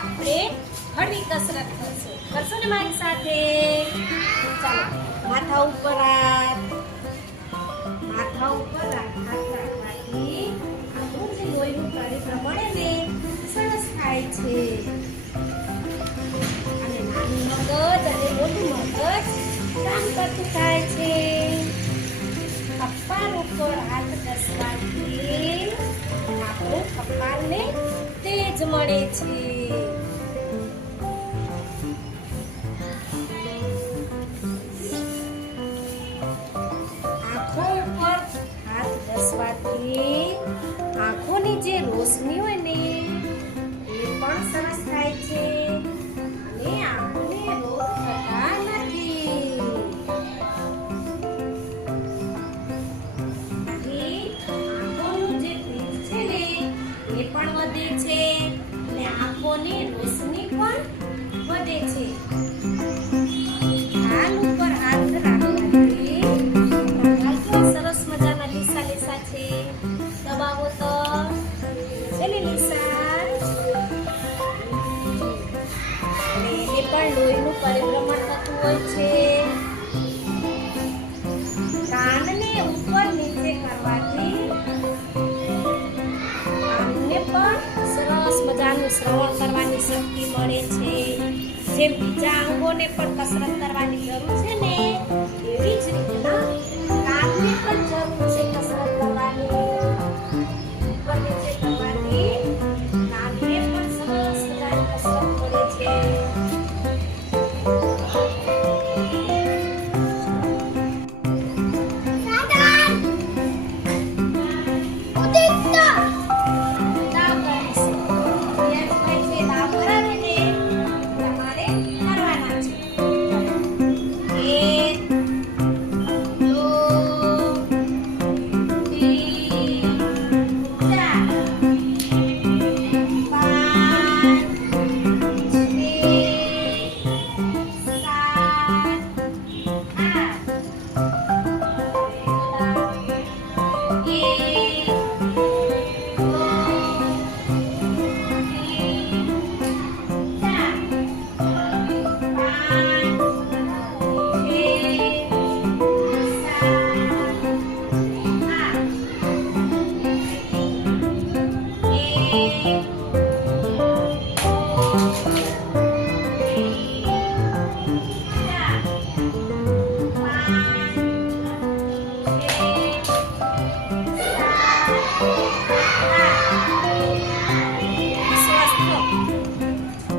આપણે હળવી કસરત કરશું. કરશો ને મારી સાથે? ચાલો, માથા ઉપર હાથ. માથા ઉપર હાથ પરિભ્રમણ ને, સરસ થાય છે. અને મગજ અને મોટું મગજ કામ કરતું થાય છે. તેજ મળે છે. આંખો ઉપર હાથ ઘસવાથી લોહીનું પરિભ્રમણ થતું હોય છે. કાનને ઉપર નીચે કરવાથી કાનને પણ સરસ મજાનું શ્રવણ કરવાની શક્તિ મળે છે. જેમ બીજા અંગોને પણ કસરત કરવાની જરૂર છે ને. Música